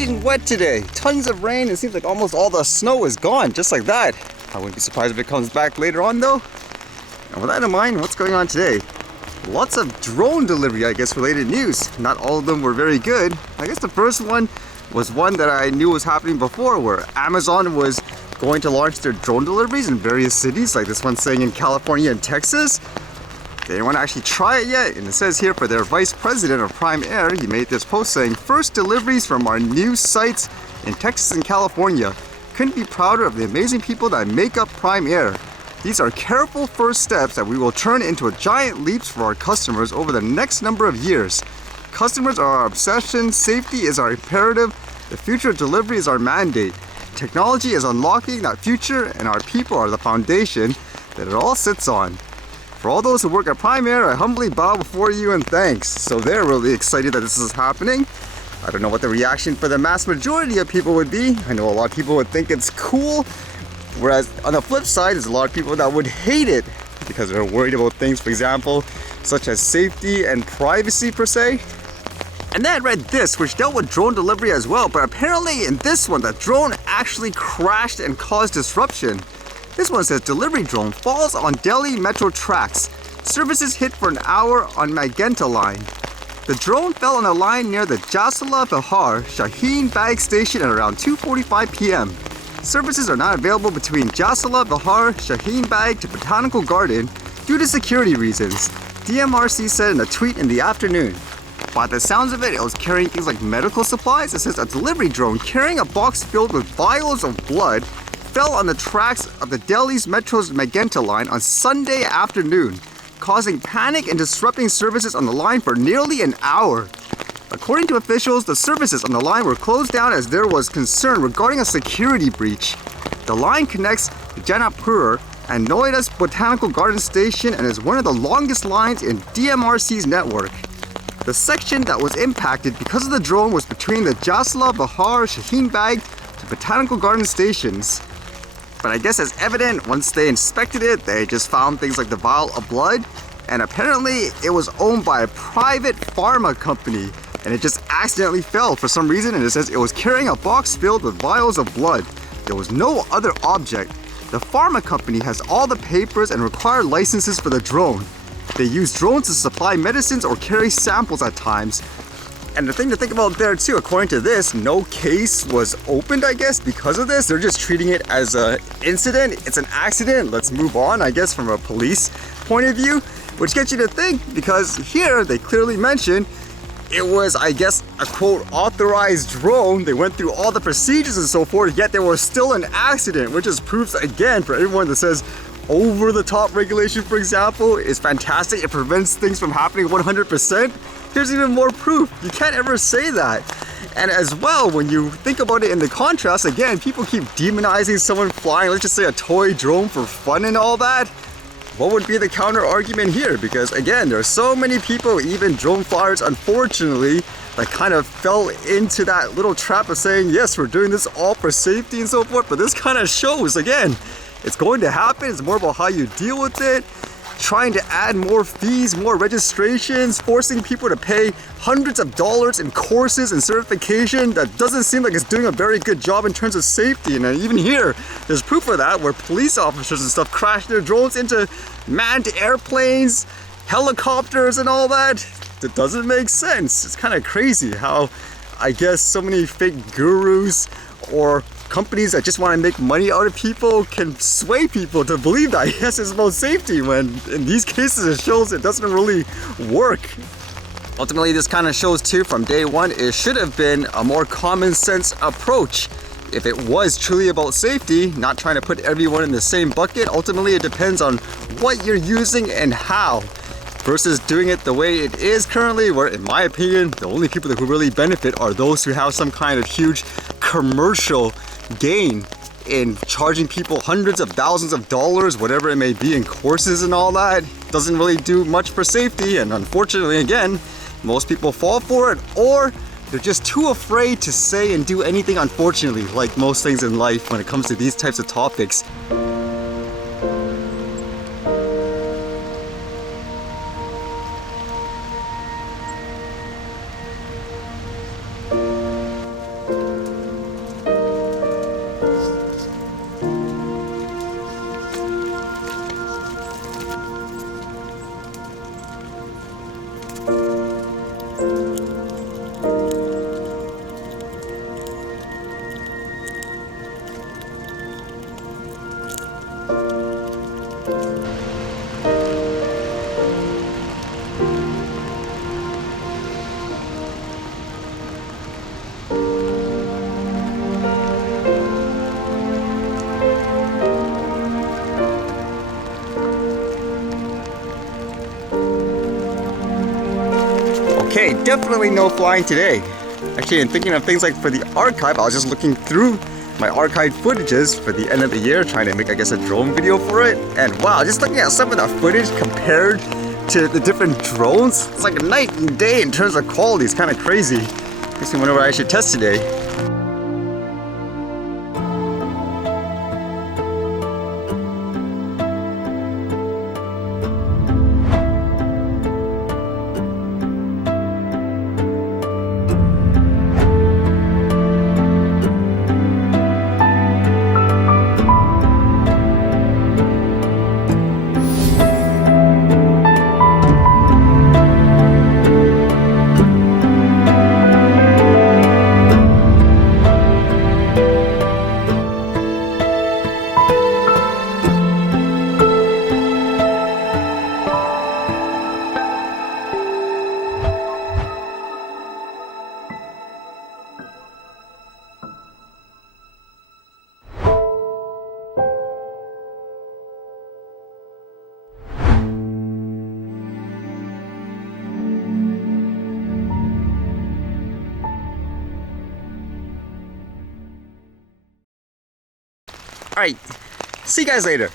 soaking wet today. Tons of rain. It seems like almost all the snow is gone, just like that. I wouldn't be surprised if it comes back later on though. And with that in mind, what's going on today? Lots of drone delivery, I guess, related news. Not all of them were very good. I guess the first one was one that I knew was happening before, where Amazon was going to launch their drone deliveries in various cities, like this one saying in California and Texas. They didn't want to actually try it yet, and it says here for their vice president of Prime Air, he made this post saying, "First deliveries from our new sites in Texas and California. Couldn't be prouder of the amazing people that make up Prime Air. These are careful first steps that we will turn into giant leaps for our customers over the next number of years. Customers are our obsession, safety is our imperative, the future of delivery is our mandate. Technology is unlocking that future, and our people are the foundation that it all sits on. For all those who work at Prime Air, I humbly bow before you and thanks." So they're really excited that this is happening. I don't know what the reaction for the mass majority of people would be. I know a lot of people would think it's cool, whereas on the flip side, there's a lot of people that would hate it because they're worried about things, for example, such as safety and privacy per se. And then I read this, which dealt with drone delivery as well, but apparently in this one, the drone actually crashed and caused disruption. This one says, "Delivery drone falls on Delhi metro tracks. Services hit for an hour on Magenta line." The drone fell on a line near the Jasala Vihar Shaheen Bag station at around 2:45 p.m. Services are not available between Jasala Vihar Shaheen Bag to Botanical Garden due to security reasons, DMRC said in a tweet in the afternoon. By the sounds of it, it was carrying things like medical supplies. It says a delivery drone carrying a box filled with vials of blood fell on the tracks of the Delhi's Metro's Magenta line on Sunday afternoon, causing panic and disrupting services on the line for nearly an hour. According to officials, the services on the line were closed down as there was concern regarding a security breach. The line connects Janapur and Noida's Botanical Garden station and is one of the longest lines in DMRC's network. The section that was impacted because of the drone was between the Jasala Vihar Shaheen Bag to Botanical Garden stations. But I guess as evident, once they inspected it, they just found things like the vial of blood, and apparently it was owned by a Private Pharma company, and it just accidentally fell for some reason, and it says it was carrying a box filled with vials of blood. There was no other object. The pharma company has all the papers and required licenses for the drone. They use drones to supply medicines or carry samples at times. And the thing to think about there too, according to this, no case was opened, I guess, because of this. They're just treating it as an incident. It's an accident. Let's move on, I guess, from a police point of view, which gets you to think, because here they clearly mention it was, I guess, a quote authorized drone. They went through all the procedures and so forth, yet there was still an accident, which is proofs again for everyone that says over-the-top regulation, for example, is fantastic. It prevents things from happening 100%. Here's even more proof. You can't ever say that. And as well, when you think about it in the contrast, again, people keep demonizing someone flying, let's just say a toy drone for fun and all that. What would be the counter argument here? Because again, there are so many people, even drone flyers, unfortunately, that kind of fell into that little trap of saying, yes, we're doing this all for safety and so forth. But this kind of shows, again, it's going to happen. It's more about how you deal with it. Trying to add more fees, more registrations, forcing people to pay hundreds of dollars in courses and certification that doesn't seem like it's doing a very good job in terms of safety. And even here, there's proof of that, where police officers and stuff crash their drones into manned airplanes, helicopters and all that. That doesn't make sense. It's kind of crazy how, I guess, so many fake gurus or companies that just want to make money out of people can sway people to believe that yes, it's about safety, when in these cases it shows it doesn't really work. Ultimately, this kind of shows too from day one, it should have been a more common sense approach. If it was truly about safety, not trying to put everyone in the same bucket, ultimately it depends on what you're using and how, versus doing it the way it is currently, where in my opinion, the only people who really benefit are those who have some kind of huge commercial gain in charging people hundreds of thousands of dollars, whatever it may be, in courses and all that. Doesn't really do much for safety, and unfortunately, again, most people fall for it, or they're just too afraid to say and do anything, unfortunately, like most things in life when it comes to these types of topics. Okay, definitely no flying today. Actually, and thinking of things like for the archive, I was just looking through my archived footages for the end of the year, trying to make, I guess, a drone video for it. And wow, just looking at some of the footage compared to the different drones, it's like a night and day in terms of quality. It's kind of crazy. Makes me wonder what I should test today. Alright, see you guys later.